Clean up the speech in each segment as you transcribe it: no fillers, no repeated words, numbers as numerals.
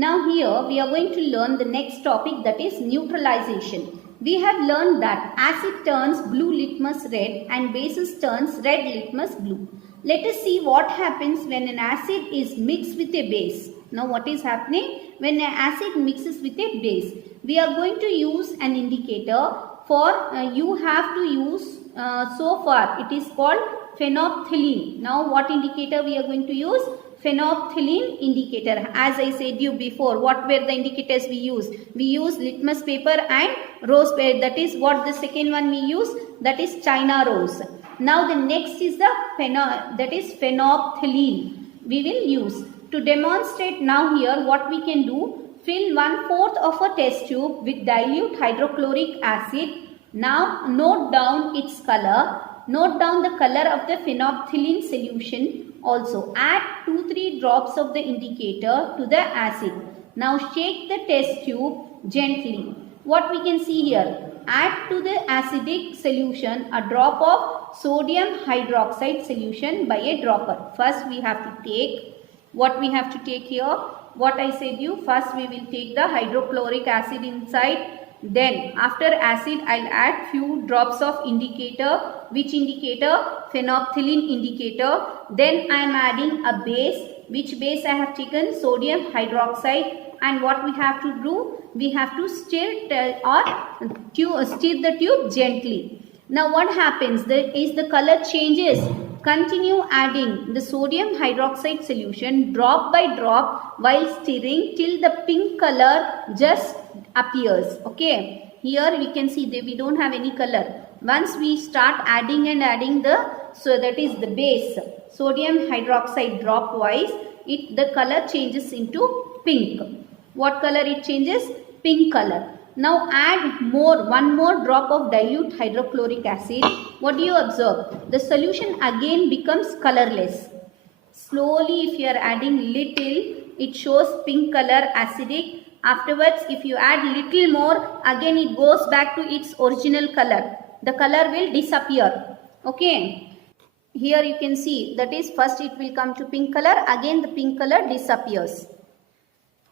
Now here we are going to learn the next topic, that is neutralization. We have learned that acid turns blue litmus red and bases turns red litmus blue. Let us see what happens when an acid is mixed with a base. Now what is happening when an acid mixes with a base? We are going to use an indicator for you have to use so far it is called phenolphthalein. Now what indicator we are going to use? Phenolphthalein indicator. As I said you before, what were the indicators we use? We use litmus paper and rose paper. That is what the second one we use, that is China rose. Now the next is the phenolphthalein we will use. To demonstrate now here what we can do, fill 1/4 of a test tube with dilute hydrochloric acid. Now note down its color. Note down the color of the phenolphthalein solution. Also add 2-3 drops of the indicator to the acid. Now shake the test tube gently. What we can see here, add to the acidic solution a drop of sodium hydroxide solution by a dropper. First we have to take, what we have to take here, what I said you, first we will take the hydrochloric acid inside. Then after acid I'll add few drops of indicator. Which indicator? Phenolphthalein indicator. Then I am adding a base. Which base I have taken? Sodium hydroxide. And what we have to do? We have to stir the tube gently. Now what happens? The color changes. Continue adding the sodium hydroxide solution drop by drop while stirring till the pink color just appears. Okay, here we can see that we don't have any color. Once we start adding so that is the base, sodium hydroxide dropwise, the color changes into pink. What color it changes? Pink color. Now add one more drop of dilute hydrochloric acid. What do you observe? The solution again becomes colorless. Slowly if you are adding little, it shows pink color, acidic. Afterwards if you add little more, again it goes back to its original color. The color will disappear. Okay, here you can see that is first it will come to pink color, again the pink color disappears.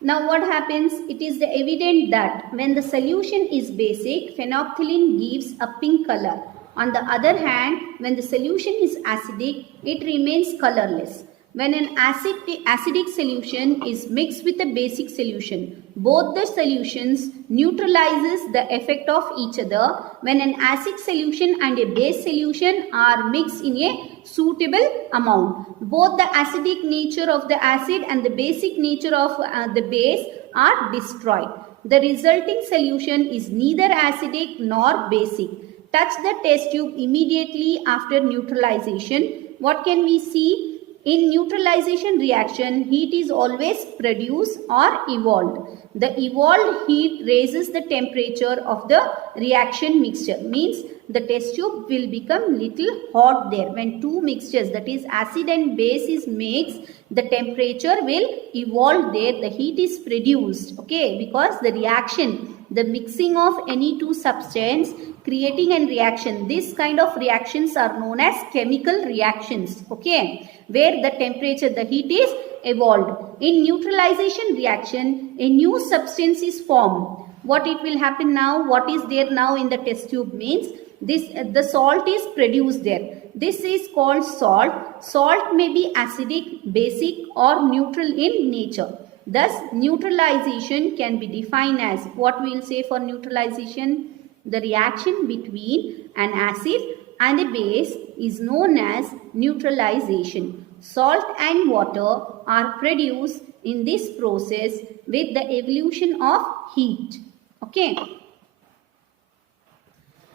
Now what happens? It is evident that when the solution is basic, phenolphthalein gives a pink color. On the other hand, when the solution is acidic, it remains colorless. When an acidic solution is mixed with a basic solution, both the solutions neutralizes the effect of each other. When an acid solution and a base solution are mixed in a suitable amount, both the acidic nature of the acid and the basic nature of the base are destroyed. The resulting solution is neither acidic nor basic. Touch the test tube immediately after neutralization. What can we see? In neutralization reaction, heat is always produced or evolved. The evolved heat raises the temperature of the reaction mixture. Means the test tube will become little hot there. When two mixtures, that is acid and base, is mixed, the temperature will evolve there. The heat is produced. Okay, because the reaction, the mixing of any two substance creating a reaction, this kind of reactions are known as chemical reactions. Okay, where the temperature, the heat is evolved. In neutralization reaction, a new substance is formed. What it will happen now? What is there now in the test tube means the salt is produced there. This is called salt. Salt may be acidic, basic or neutral in nature. Thus, neutralization can be defined as, what we will say for neutralization? The reaction between an acid and a base is known as neutralization. Salt and water are produced in this process with the evolution of heat. Okay.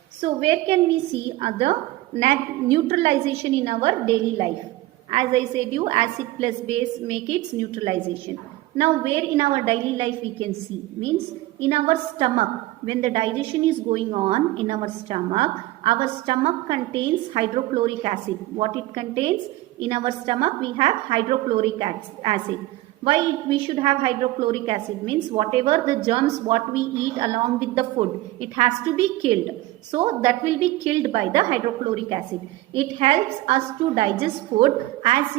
So where can we see other neutralization in our daily life? As I said you, acid plus base make its neutralization. Now where in our daily life we can see? Means in our stomach. When the digestion is going on in our stomach contains hydrochloric acid. What it contains? In our stomach we have hydrochloric acid. Why we should have hydrochloric acid? Means whatever the germs what we eat along with the food, it has to be killed. So that will be killed by the hydrochloric acid. It helps us to digest food. As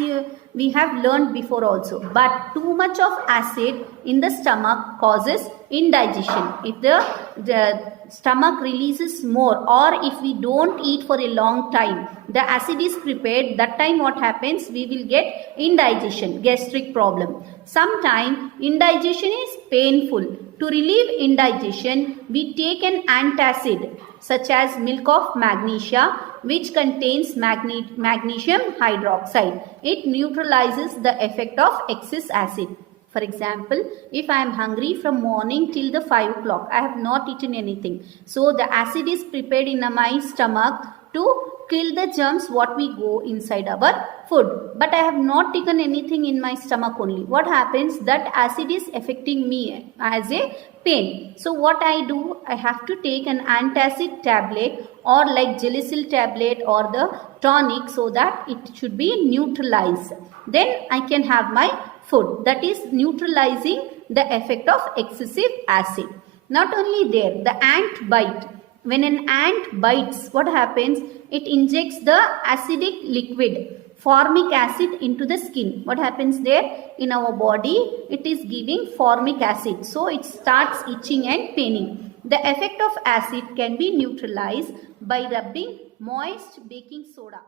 we have learned before also. But too much of acid in the stomach causes indigestion. If the stomach releases more, or if we don't eat for a long time, the acid is prepared, that time what happens, we will get indigestion, gastric problem. Sometimes indigestion is painful. To relieve indigestion, we take an antacid such as milk of magnesia, which contains magnesium hydroxide. It neutralizes the effect of excess acid. For example, if I am hungry from morning till the 5 o'clock, I have not eaten anything. So the acid is prepared in my stomach to kill the germs what we go inside our food. But I have not taken anything in my stomach only. What happens? That acid is affecting me as a pain. So what I do? I have to take an antacid tablet or like Gelisil tablet or the tonic so that it should be neutralized. Then I can have my food, that is neutralizing the effect of excessive acid. Not only there, the ant bite. When an ant bites, what happens? It injects the acidic liquid, formic acid, into the skin. What happens there? In our body, it is giving formic acid. So it starts itching and paining. The effect of acid can be neutralized by rubbing moist baking soda.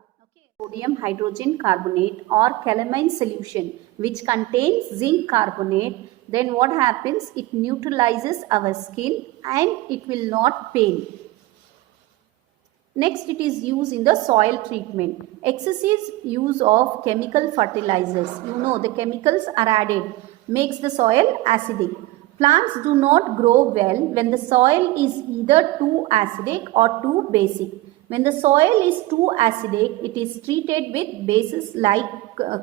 Sodium hydrogen carbonate or calamine solution which contains zinc carbonate, then what happens? It neutralizes our skin and it will not pain. Next, it is used in the soil treatment. Excessive use of chemical fertilizers. You know, the chemicals are added, makes the soil acidic. Plants do not grow well when the soil is either too acidic or too basic. When the soil is too acidic, it is treated with bases like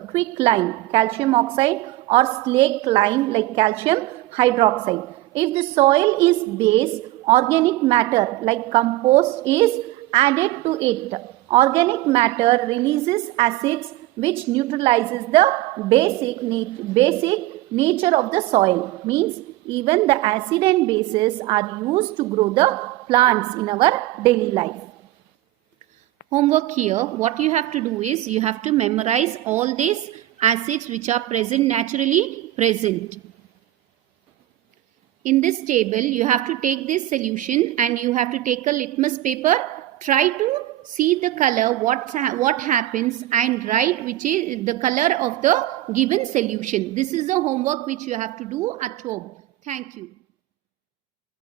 quicklime, calcium oxide, or slaked lime like calcium hydroxide. If the soil is base, organic matter like compost is added to it. Organic matter releases acids which neutralizes the basic nature of the soil. Means even the acid and bases are used to grow the plants in our daily life. Homework here, what you have to do is you have to memorize all these acids which are naturally present. In this table, you have to take this solution and you have to take a litmus paper. Try to see the color, what happens, and write which is the color of the given solution. This is the homework which you have to do at home. Thank you.